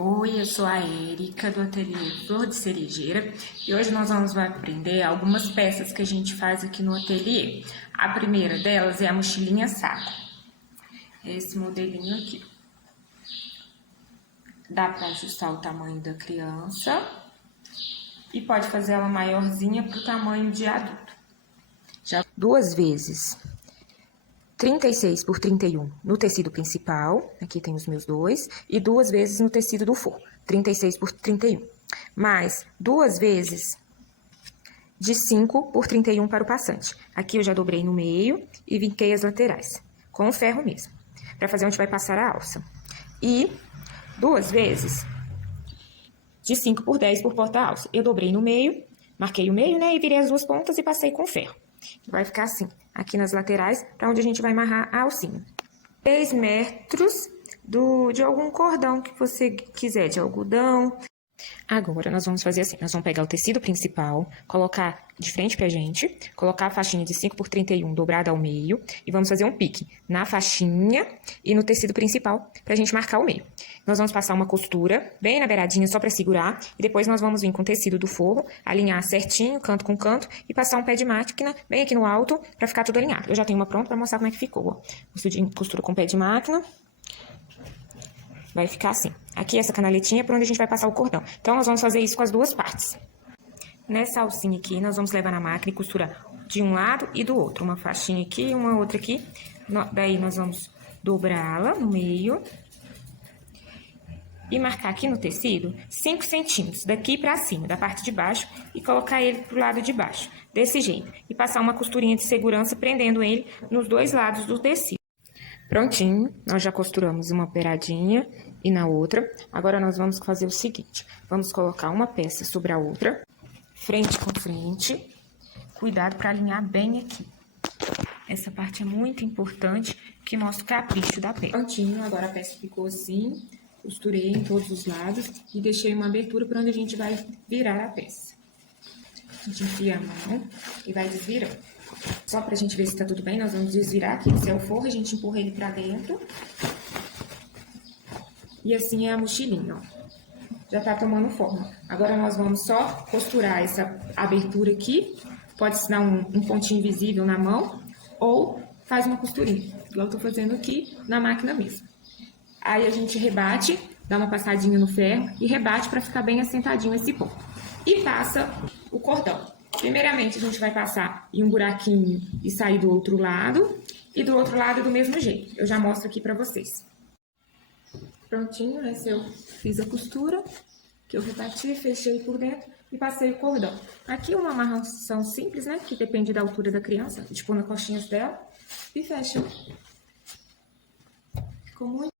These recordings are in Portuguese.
Oi, eu sou a Érica do ateliê Flor de Cerejeira e hoje nós vamos aprender algumas peças que a gente faz aqui no ateliê. A primeira delas é a mochilinha saco. É esse modelinho aqui. Dá para ajustar o tamanho da criança e pode fazer ela maiorzinha para o tamanho de adulto. Já 2 vezes 36 por 31 no tecido principal, aqui tem os meus 2, e 2 vezes no tecido do forro, 36 por 31. Mais 2 vezes de 5 por 31 para o passante. Aqui eu já dobrei no meio e vinquei as laterais, com o ferro mesmo, para fazer onde vai passar a alça. E 2 vezes de 5 por 10 por porta-alça. Eu dobrei no meio, marquei o meio, né, e virei as 2 pontas e passei com ferro. Vai ficar assim, aqui nas laterais, para onde a gente vai amarrar a alcinha. 3 metros de algum cordão que você quiser, de algodão. Agora, nós vamos fazer assim, nós vamos pegar o tecido principal, colocar de frente pra gente, colocar a faixinha de 5 por 31 dobrada ao meio, e vamos fazer um pique na faixinha e no tecido principal, pra gente marcar o meio. Nós vamos passar uma costura bem na beiradinha, só pra segurar, e depois nós vamos vir com o tecido do forro, alinhar certinho, canto com canto, e passar um pé de máquina bem aqui no alto, pra ficar tudo alinhado. Eu já tenho uma pronta pra mostrar como é que ficou, ó. Costura com pé de máquina. Vai ficar assim. Aqui essa canaletinha é por onde a gente vai passar o cordão. Então, nós vamos fazer isso com as 2 partes. Nessa alcinha aqui, nós vamos levar na máquina e costurar de um lado e do outro. Uma faixinha aqui e uma outra aqui. Daí, nós vamos dobrá-la no meio. E marcar aqui no tecido 5 centímetros, daqui pra cima, da parte de baixo. E colocar ele pro lado de baixo, desse jeito. E passar uma costurinha de segurança, prendendo ele nos 2 lados do tecido. Prontinho, nós já costuramos uma beiradinha e na outra. Agora, nós vamos fazer o seguinte. Vamos colocar uma peça sobre a outra, frente com frente. Cuidado para alinhar bem aqui. Essa parte é muito importante, que mostra o capricho da peça. Prontinho, agora a peça ficou assim. Costurei em todos os lados e deixei uma abertura para onde a gente vai virar a peça. A gente enfia a mão e vai desvirando. Só pra gente ver se tá tudo bem, nós vamos desvirar aqui. Esse é o forro, a gente empurra ele pra dentro. E assim é a mochilinha, ó. Já tá tomando forma. Agora, nós vamos só costurar essa abertura aqui. Pode dar um pontinho visível na mão. Ou faz uma costurinha, igual eu tô fazendo aqui na máquina mesmo. Aí, a gente rebate, dá uma passadinha no ferro e rebate pra ficar bem assentadinho esse ponto. E passa o cordão. Primeiramente, a gente vai passar em um buraquinho e sair do outro lado. E do outro lado do mesmo jeito. Eu já mostro aqui pra vocês. Prontinho, essa eu fiz a costura, que eu rebati, fechei por dentro e passei o cordão. Aqui uma amarração simples, né, que depende da altura da criança, de pôr nas costinhas dela, e fecha. Ficou muito...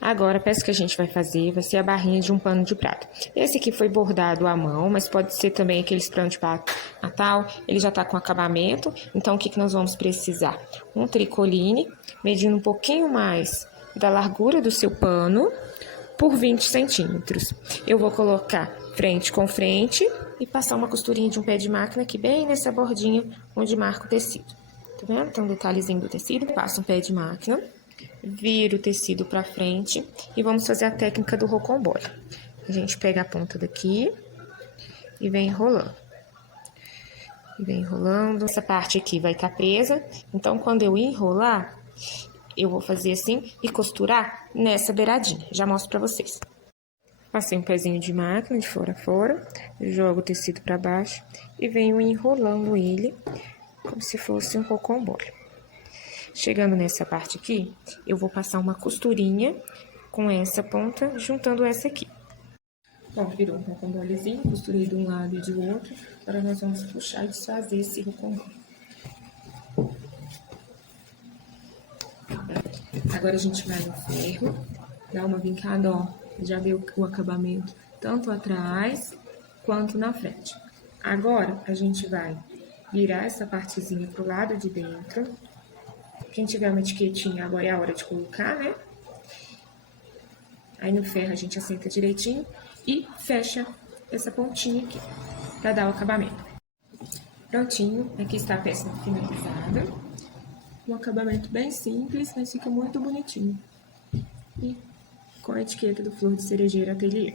Agora, a peça que a gente vai fazer vai ser a barrinha de um pano de prato. Esse aqui foi bordado à mão, mas pode ser também aqueles panos de prato Natal. Ele já tá com acabamento, então o que nós vamos precisar? Um tricoline, medindo um pouquinho mais da largura do seu pano por 20 centímetros. Eu vou colocar frente com frente e passar uma costurinha de um pé de máquina aqui bem nessa bordinha onde marca o tecido. Tá vendo? Tem um detalhezinho do tecido. Passo um pé de máquina, viro o tecido pra frente e vamos fazer a técnica do rocambole. A gente pega a ponta daqui e vem enrolando. E vem enrolando. Essa parte aqui vai estar presa, então quando eu enrolar, eu vou fazer assim e costurar nessa beiradinha. Já mostro pra vocês. Passei um pezinho de máquina de fora a fora, jogo o tecido pra baixo e venho enrolando ele como se fosse um rocambole. Chegando nessa parte aqui, eu vou passar uma costurinha com essa ponta, juntando essa aqui. Bom, virou um rocambolezinho, costurei de um lado e do outro. Agora nós vamos puxar e desfazer esse rocambole. Agora a gente vai no ferro, dá uma vincada, ó, já vê o acabamento tanto atrás quanto na frente. Agora a gente vai virar essa partezinha pro lado de dentro. Quem tiver uma etiquetinha, agora é a hora de colocar, né? Aí no ferro a gente assenta direitinho e fecha essa pontinha aqui, pra dar o acabamento. Prontinho, aqui está a peça finalizada. Um acabamento bem simples, mas fica muito bonitinho. E com a etiqueta do Flor de Cerejeira Ateliê.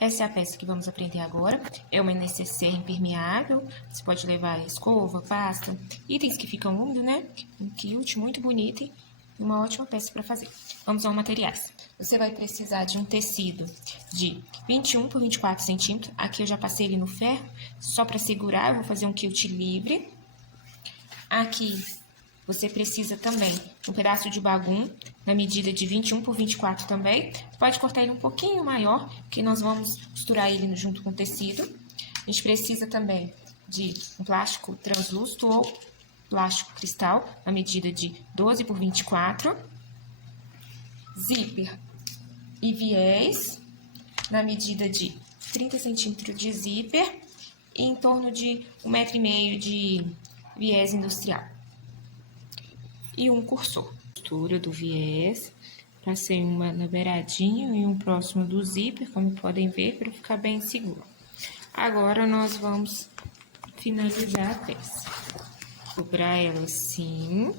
Essa é a peça que vamos aprender agora. É uma necessaire impermeável. Você pode levar escova, pasta, itens que ficam úmidos, né? Um quilt muito bonito e uma ótima peça para fazer. Vamos aos materiais. Você vai precisar de um tecido de 21 por 24 centímetros. Aqui eu já passei ele no ferro, só para segurar. Eu vou fazer um quilt livre. Aqui você precisa também de um pedaço de bagum, na medida de 21 por 24 também. Pode cortar ele um pouquinho maior, porque nós vamos costurar ele junto com o tecido. A gente precisa também de um plástico translúcido ou plástico cristal, na medida de 12 por 24. Zíper e viés, na medida de 30 centímetros de zíper e em torno de 1,5 m de viés industrial. E um cursor. Costura do viés, passei uma na beiradinha e um próximo do zíper, como podem ver, para ficar bem seguro. Agora, nós vamos finalizar a peça. Dobrar ela assim,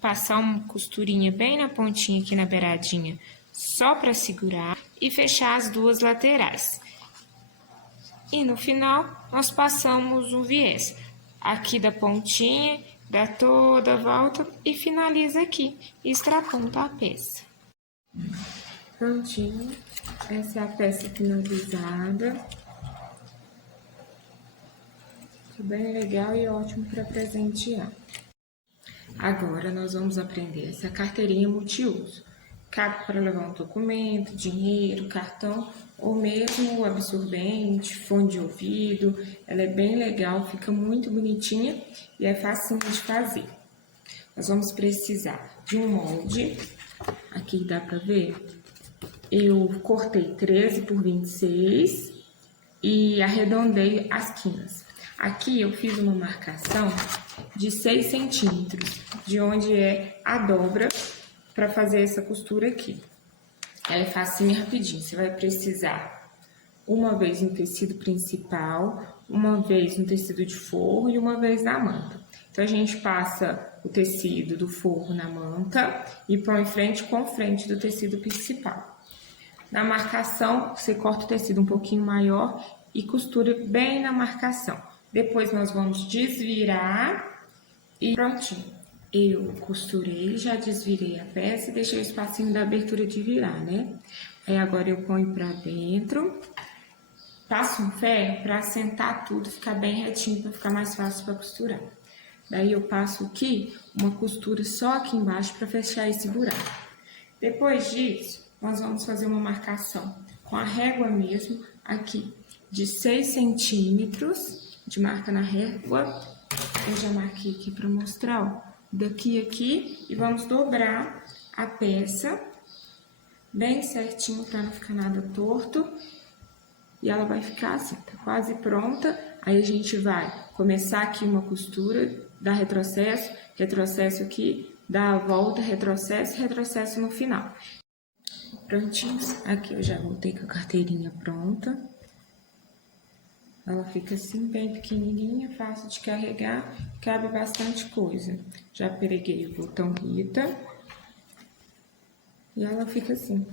passar uma costurinha bem na pontinha aqui na beiradinha, só para segurar, e fechar as duas laterais. E no final, nós passamos um viés aqui da pontinha, dá toda a volta e finaliza aqui, e extraponta a peça. Prontinho, essa é a peça finalizada. Ficou bem legal e ótimo para presentear. Agora nós vamos aprender essa carteirinha multiuso. Cabe para levar um documento, dinheiro, cartão ou mesmo absorvente, fone de ouvido. Ela é bem legal, fica muito bonitinha e é facinho de fazer. Nós vamos precisar de um molde. Aqui dá para ver. Eu cortei 13 por 26 e arredondei as quinas. Aqui eu fiz uma marcação de 6 centímetros, de onde é a dobra para fazer essa costura aqui. Ela é facinho e rapidinho. Você vai precisar uma vez no tecido principal, uma vez no tecido de forro e uma vez na manta. Então, a gente passa o tecido do forro na manta e põe frente com frente do tecido principal. Na marcação, você corta o tecido um pouquinho maior e costura bem na marcação. Depois, nós vamos desvirar e prontinho. Eu costurei, já desvirei a peça e deixei o espacinho da abertura de virar, né? Aí, agora eu ponho pra dentro, passo um ferro pra assentar tudo, ficar bem retinho, pra ficar mais fácil pra costurar. Daí, eu passo aqui uma costura só aqui embaixo pra fechar esse buraco. Depois disso, nós vamos fazer uma marcação com a régua mesmo, aqui, de 6 centímetros, de marca na régua. Eu já marquei aqui pra mostrar, ó. Daqui aqui, e vamos dobrar a peça bem certinho para não ficar nada torto. E ela vai ficar assim, tá quase pronta. Aí a gente vai começar aqui uma costura, dar retrocesso, retrocesso aqui, dar a volta, retrocesso, retrocesso no final. Prontinhos, aqui eu já voltei com a carteirinha pronta. Ela fica assim, bem pequenininha, fácil de carregar, cabe bastante coisa. Já preguei o botão Rita e ela fica assim.